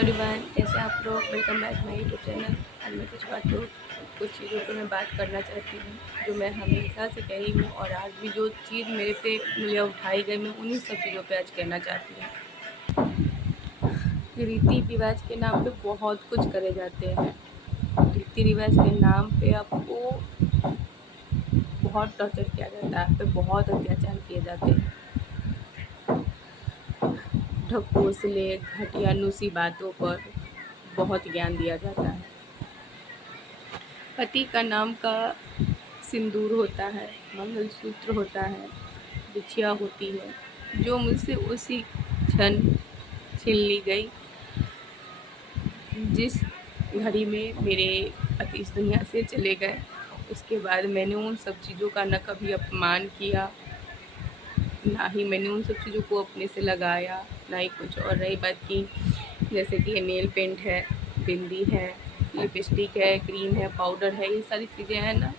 Everyone, कैसे आप लोग। Welcome back my YouTube channel. आज मैं कुछ चीज़ों पर मैं बात करना चाहती हूँ जो मैं हमेशा से कही हूँ, और आज भी जो चीज़ मेरे पे मुझे उठाई गई, मैं उन्हीं सब चीज़ों पे आज कहना चाहती हूँ। रीति रिवाज के नाम पे बहुत कुछ करे जाते हैं। रीति रिवाज के नाम पे आपको बहुत टॉर्चर किया जाता है, आप पे बहुत अत्याचार किए जाते हैं। ढकोसले घटिया नुसी बातों पर बहुत ज्ञान दिया जाता है। पति का नाम का सिंदूर होता है, मंगलसूत्र होता है, बिछिया होती है, जो मुझसे उसी क्षण छीन ली गई जिस घड़ी में मेरे पति इस दुनिया से चले गए। उसके बाद मैंने उन सब चीज़ों का न कभी अपमान किया, ना ही मैंने उन सब चीज़ों को अपने से लगाया, ना ही कुछ। और रही बात की, जैसे कि ये नेल पेंट है, बिंदी है, लिपस्टिक है, क्रीम है, पाउडर है, ये सारी चीज़ें हैं ना,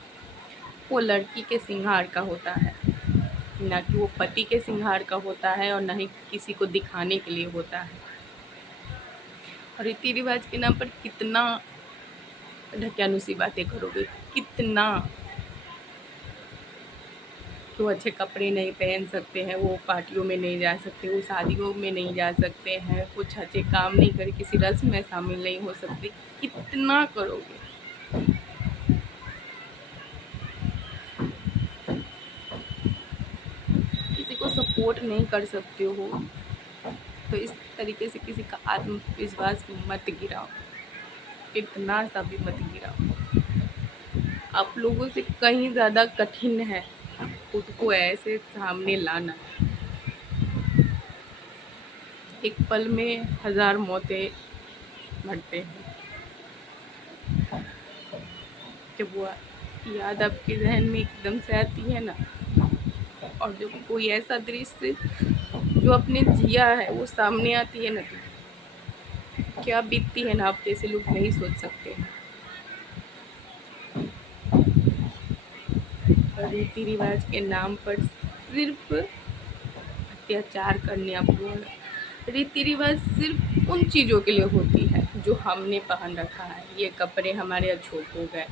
वो लड़की के श्रृंगार का होता है, ना कि वो पति के श्रृंगार का होता है, और ना ही किसी को दिखाने के लिए होता है। और रीति रिवाज के नाम पर कितना ढकियानुसी बातें करोगे, कितना कि वो अच्छे कपड़े नहीं पहन सकते हैं, वो पार्टियों में नहीं जा सकते, वो शादियों में नहीं जा सकते हैं, कुछ अच्छे काम नहीं कर, किसी रस्म में शामिल नहीं हो सकते, कितना करोगे। किसी को सपोर्ट नहीं कर सकते हो तो इस तरीके से किसी का आत्मविश्वास मत गिराओ, इतना सा भी मत गिराओ। आप लोगों से कहीं ज़्यादा कठिन है खुद को ऐसे सामने लाना। एक पल में 1000 मौतें मरते हैं। जब वो याद आपके जहन में एकदम से आती है ना, और जब कोई ऐसा दृश्य जो आपने जिया है वो सामने आती है ना, तो क्या बीतती है ना, आप जैसे लोग नहीं सोच सकते हैं। रीति रिवाज के नाम पर सिर्फ अत्याचार करने आप लोग। रीति रिवाज सिर्फ उन चीज़ों के लिए होती है जो हमने पहन रखा है। ये कपड़े हमारे अछूत हो गए,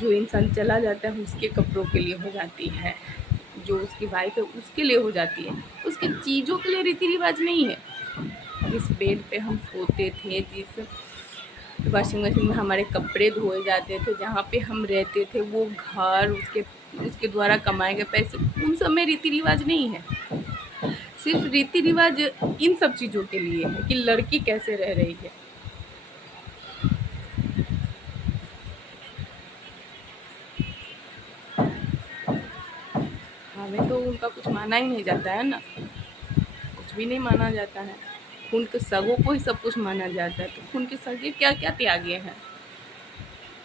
जो इंसान चला जाता है उसके कपड़ों के लिए हो जाती है, जो उसकी वाइफ है उसके लिए हो जाती है, उसके चीज़ों के लिए रीति रिवाज नहीं है। जिस बेड पे हम सोते थे, जिस वॉशिंग मशीन में हमारे कपड़े धोए जाते थे, जहाँ पे हम रहते थे, वो घर, उसके द्वारा कमाए गए पैसे, उन सब में रीति रिवाज नहीं है। सिर्फ रीति रिवाज इन सब चीज़ों के लिए है कि लड़की कैसे रह रही है। हमें तो उनका कुछ माना ही नहीं जाता है ना, कुछ भी नहीं माना जाता है। खून के सगों को ही सब कुछ माना जाता है, तो खून के सगे क्या क्या त्यागे हैं।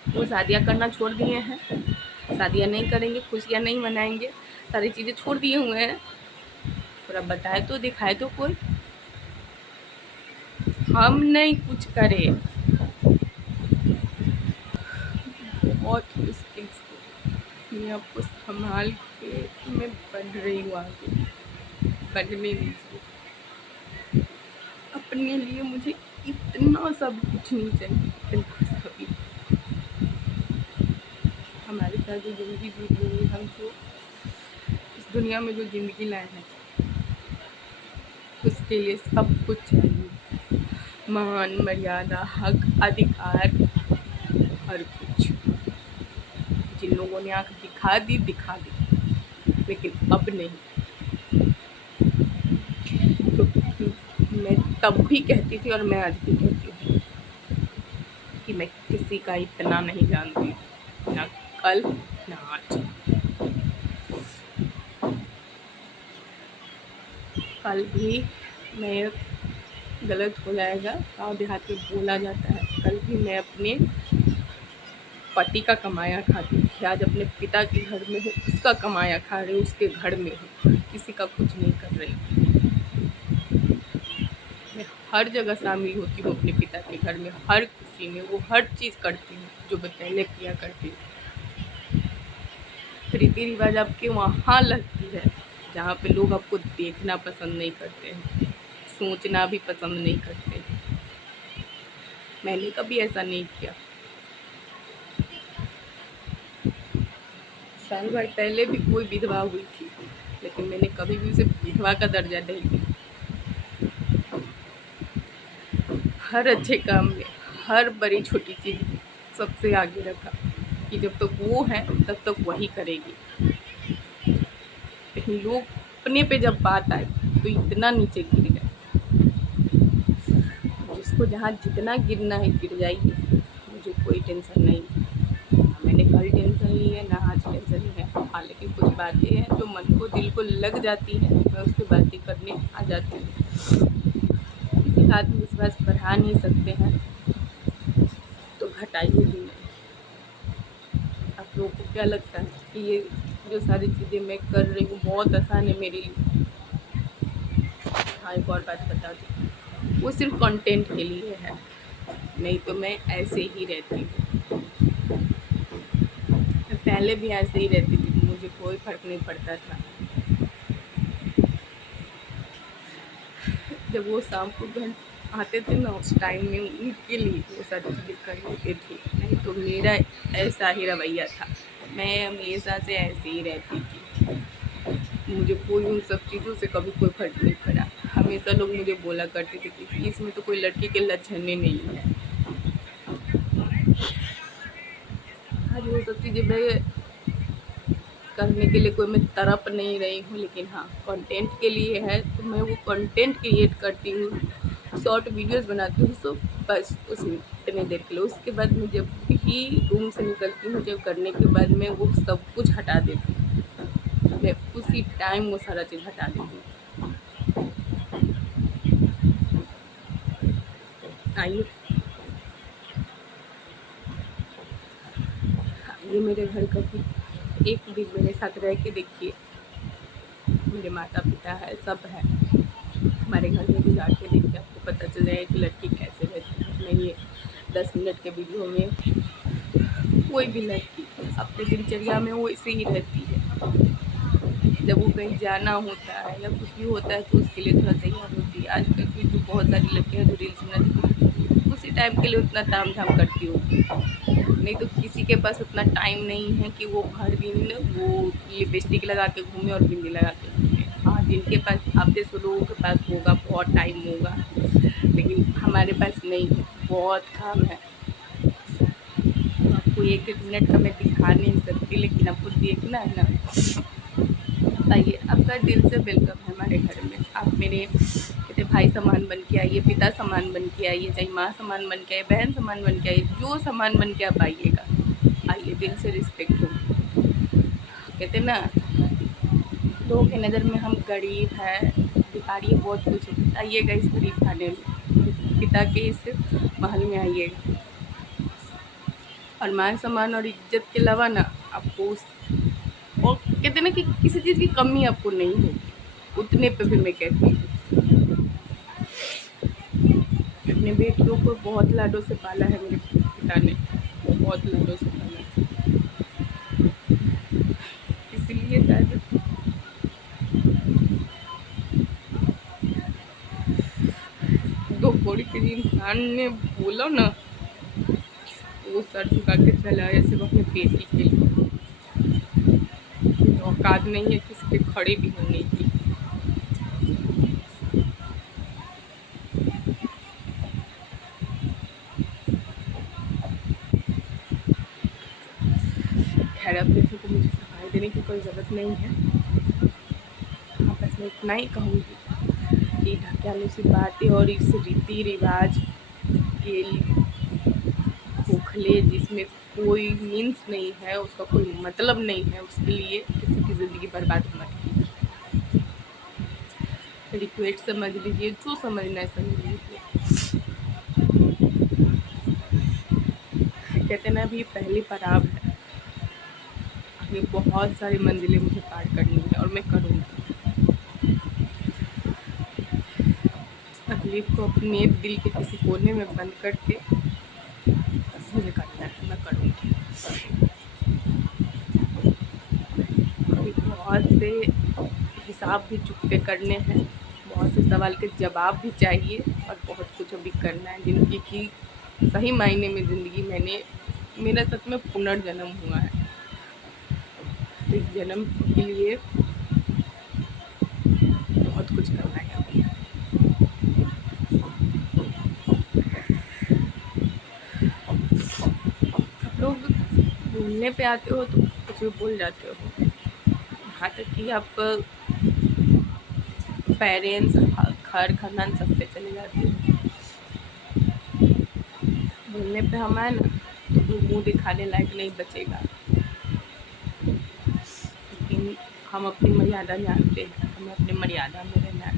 वो शादियाँ करना छोड़ दिए हैं, शादियाँ नहीं करेंगे, खुशियाँ नहीं मनाएंगे, सारी चीज़ें छोड़ दिए हुए हैं। थोड़ा बताए तो, दिखाए तो कोई। हम नहीं कुछ करें, बहुत मुश्किल से मैं आपको संभाल के मैं बढ़ रही हूँ आगे। बढ़ने दीजिए। अपने लिए मुझे इतना सब कुछ नहीं चाहिए, इतना सा भी। हमारे साथ जो ज़िंदगी जी रही है, हम जो इस दुनिया में जो ज़िंदगी लाए हैं, उसके लिए सब कुछ चाहिए। मान मर्यादा, हक, अधिकार, हर कुछ। जिन लोगों ने आँख दिखा दी, लेकिन अब नहीं। तो मैं तब भी कहती थी और मैं आज भी कहती हूँ कि मैं किसी का इतना नहीं जानती, ना कल ना आज। कल भी मैं गलत हो जाएगा, गाँव देहात में बोला जाता है, कल भी मैं अपने पति का कमाया खाती थी। आज अपने पिता के घर में हूँ, उसका कमाया खा रही हूँ, उसके घर में हूँ, किसी का कुछ नहीं कर रही। मैं हर जगह शामिल होती हूँ अपने पिता के घर में, हर खुशी में वो हर चीज़ करती हूँ जो मैं पहले किया करती थी। रीति रिवाज आपके वहाँ लगती है जहाँ पे लोग आपको देखना पसंद नहीं करते हैं। सोचना भी पसंद नहीं करते। मैंने कभी ऐसा नहीं किया। साल भर पहले भी कोई विधवा हुई थी, लेकिन मैंने कभी भी उसे विधवा का दर्जा नहीं दिया। हर अच्छे काम में, हर बड़ी छोटी चीज़ सबसे आगे रखा कि जब तक वो है तब तक वही करेगी। लेकिन लोग अपने पे जब बात आई तो इतना नीचे गिर गए। जिसको जहाँ जितना गिरना है गिर जाइए, मुझे कोई टेंशन नहीं। मैंने कल टेंशन ली है ना आज टेंशन ली है। हाँ, लेकिन कुछ बातें हैं जो मन को दिल को लग जाती हैं, मैं उसकी बातें करने आ जाती हूँ। किसी का आत्मविश्वास बढ़ा नहीं सकते हैं तो घटाइए भी नहीं। आप लोगों को क्या लगता है कि ये जो सारी चीज़ें मैं कर रही हूँ बहुत आसान है मेरे लिए? हाँ, एक और बात बता दूँ, वो सिर्फ कंटेंट के लिए है, नहीं तो मैं ऐसे ही रहती हूँ। मैं पहले भी ऐसे ही रहती थी, मुझे कोई फ़र्क नहीं पड़ता था। जब वो शाम को घर आते थे ना, उस टाइम में उनके लिए वो सारी चीज़ें कर लेते थे, नहीं तो मेरा ऐसा ही रवैया था। मैं हमेशा से ऐसे ही रहती थी। मुझे कोई उन सब चीज़ों से कभी कोई फ़र्क नहीं पड़ा। हमेशा लोग मुझे बोला करते थे कि इसमें तो कोई लड़की के लक्षण ही नहीं है। आज वो सब चीज़ें मैं करने के लिए कोई मैं तड़प नहीं रही हूँ, लेकिन हाँ, कंटेंट के लिए है तो मैं वो कंटेंट क्रिएट करती हूँ, शॉर्ट वीडियोस बनाती हूँ, सो बस उसमें इतनी देर के लिए। उसके बाद मैं जब भी रूम से निकलती हूँ, जब करने के बाद मैं वो सब कुछ हटा देती हूँ। मैं उसी टाइम वो सारा चीज़ हटा देती हूँ। आइए, ये मेरे घर का भी एक दिन मेरे साथ रह के देखिए। मेरे माता पिता है, सब है। हमारे घर में भी जाके देखिए, आपको पता चल जाएगा कि लड़की कैसे रहती है। मैं ये 10 मिनट के वीडियो में कोई भी लड़की अपने दिनचर्या में वो ऐसे ही रहती है। जब वो कहीं जाना होता है या कुछ भी होता है तो उसके लिए थोड़ा तैयार होती है। आजकल की जो बहुत सारी लड़कियाँ जो रील्स बनाती हैं, उसी टाइम के लिए उतना ताम झाम करती होगी। नहीं तो किसी के पास उतना टाइम नहीं है कि वो हर दिन वो लिपस्टिक लगा के घूमे और बिंदी लगा के घूमे। हाँ, जिनके पास आप जैसे लोगों के पास होगा, बहुत टाइम होगा, लेकिन हमारे पास नहीं है, बहुत काम है। आपको एक एक मिनट का मैं दिखा नहीं सकती, लेकिन आपको देखना है ना। बताइए, आपका दिल से वेलकम है हमारे घर में। आप मेरे कहते भाई समान बन के आइए, पिता समान बन के आइए, चाहे माँ समान बन के आइए, बहन समान बन के आइए, जो समान बन के आप आइएगा, आइए, दिल से रिस्पेक्ट हो। कहते ना, लोगों की नज़र में हम गरीब हैं, भिखारी है, बहुत कुछ है। आइएगा इस गरीब खाने में, पिता के इस महल में आइएगा, और मान सम्मान और इज्जत के अलावा ना आपको और कहते ना कि किसी चीज़ की कमी आपको नहीं होगी। उतने पे भी मैं कहती हूँ, अपने बेटियों को बहुत लाडों से पाला है मेरे पिता ने, बहुत लाडों से पाला है। इसीलिए शायद दो कौड़ी के इंसान ने बोला ना, वो सर झुका के चला है सिर्फ अपने बेटी के लिए। औकात नहीं है किसी पे खड़े भी होने की। खैर, अब किसी को मुझे सफाई देने की कोई ज़रूरत नहीं है। हाँ, बस मैं इतना ही कहूँगी कि ढकेलू सी बातें और इस रीति रिवाज के खोखले जिसमें कोई मीन्स नहीं है, उसका कोई मतलब नहीं है, उसके लिए किसी की ज़िंदगी बर्बाद मत कीजिए। रिक्वेस्ट समझ लीजिए, जो समझना है समझ लीजिए। कहते ना, अभी पहली पड़ाव है, आगे बहुत सारी मंजिलें मुझे पार करनी है और मैं करूँगी। तकलीफ को अपने दिल के किसी कोने में बंद करके मुझे करना है, मैं करूँगी। अभी बहुत से हिसाब भी चुकते करने हैं, बहुत से सवाल के जवाब भी चाहिए और बहुत कुछ अभी करना है ज़िंदगी की। सही मायने में ज़िंदगी मेरा सच में पुनर्जन्म हुआ है। तो इस जन्म के लिए बहुत कुछ करना है अभी। आप लोग बोलने पे आते हो तो कुछ भी बोल जाते हो, यहाँ तक कि आप पेरेंट्स, घर खानदान सब पे चले जाते हो। बोलने पे हम आए ना तो मुंह दिखाने लायक नहीं बचेगा, लेकिन हम अपनी मर्यादा जानते हैं, हमें अपनी मर्यादा में रहना है।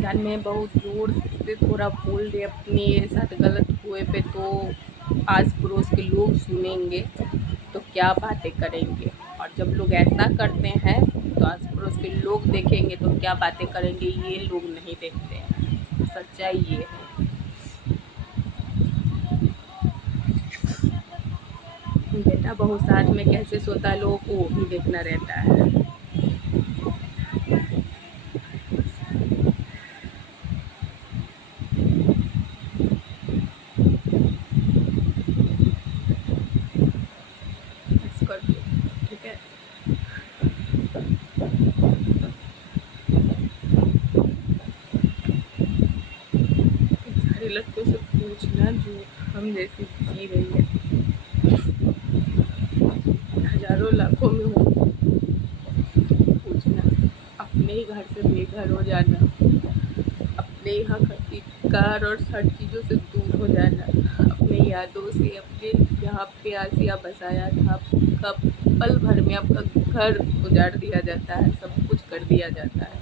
घर में बहुत ज़ोर से थोड़ा बोल दे अपने साथ गलत हुए पे तो आस पड़ोस के लोग सुनेंगे तो क्या बातें करेंगे, और जब लोग ऐसा करते हैं तो आस पड़ोस के लोग देखेंगे तो क्या बातें करेंगे, ये लोग नहीं देखते हैं। सच्चाई ये है। बेटा बहू साथ में कैसे सोता है लोगों को वो भी देखना रहता है। कर दो, ठीक है। सारी लड़कों से पूछना जो हम जैसे जी रही है, हजारों लाखों में हो तो पूछना। अपने ही घर से बेघर हो जाना, अपने यहाँ कार और हर चीज़ों से दूर हो जाना, अपने यादों से अपने यहाँ पे आसिया बसाया था, आपका पल भर में आपका घर उजाड़ दिया जाता है, सब कुछ कर दिया जाता है।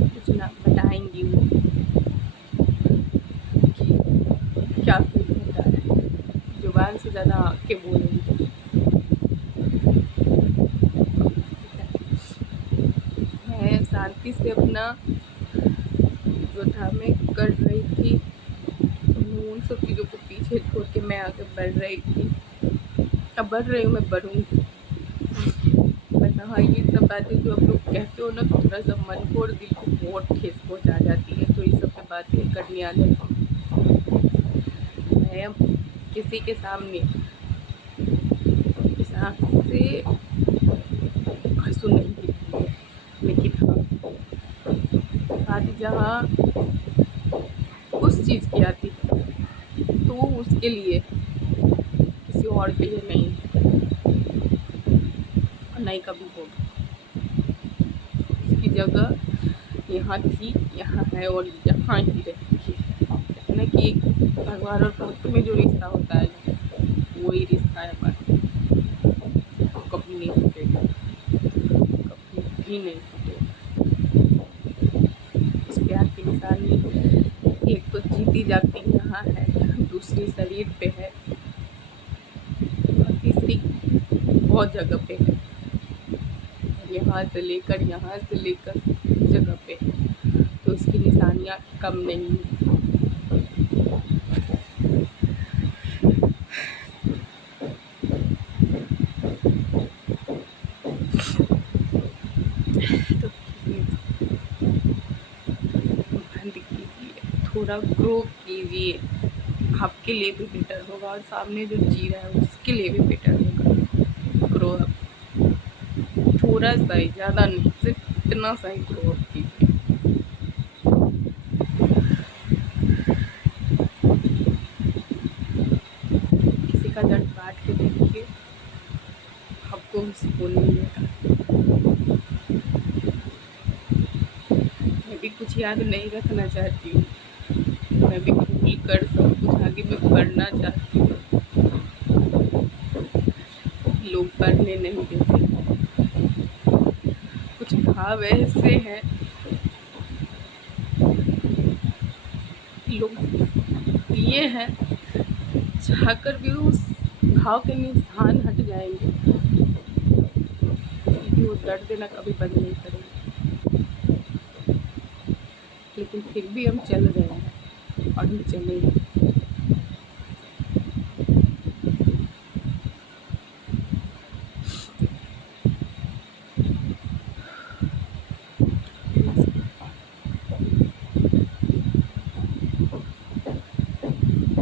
कुछ ना बताएंगी वो कि क्या फील होता है, जुबान से ज़्यादा आँखें बोलेंगी। मैं शांति से अपना जो था मैं कर रही थी, उन सब चीज़ों को पीछे छोड़ के मैं आगे बढ़ रही थी। अब बढ़ रही हूँ, मैं बढ़ूँगी। बस हाँ, ये सब बातें जो आप लोग कहते हो ना तो थोड़ा सा मन को और दिल को बहुत ठेस पहुँचा जाती है, तो ये सब पे बातें करनी आ जाती है। मैं किसी के सामने इस आँख से आंसू नहीं गिरती है, लेकिन हाँ बात जहाँ उस चीज़ की आती है तो वो उसके लिए, किसी और के लिए नहीं, और नहीं कभी होगा। उसकी जगह यहाँ थी, यहाँ है और यहाँ ही रहेगी। कहते ना कि भगवान और भक्त में जो रिश्ता होता है ना, वही रिश्ता है बस, कभी नहीं टूटेगा, कभी भी नहीं टूटेगा। उस प्यार की निशानी एक तो जीती जागती यहाँ है, दूसरी शरीर पे है, और तीसरी बहुत जगह पे है, यहाँ से लेकर जगह पे है, तो उसकी निशानियाँ कम नहीं है। तो बंद कीजिए, थोड़ा ग्रो कीजिए, आपके लिए भी बेटर होगा और सामने जो जी रहा है उसके लिए भी बेटर होगा। ग्रो अप, थोड़ा सा ही, ज़्यादा नहीं, सिर्फ इतना सा ही ग्रो अप कीजिए। किसी का दर्द बांट के देखिए, आपको सुकून मिलेगा। मैं भी कुछ याद नहीं रखना चाहती हूँ, मैं भी भूल कर सब कुछ आगे में पढ़ना चाहती हूँ, लोग पढ़ने नहीं देते। कुछ भाव ऐसे हैं लोग दिए हैं, चाहकर भी उस घाव के निशान हट जाएंगे, क्योंकि वो दर्द देना कभी बंद नहीं करेंगे। लेकिन फिर भी हम चल रहे हैं और हम चलेंगे।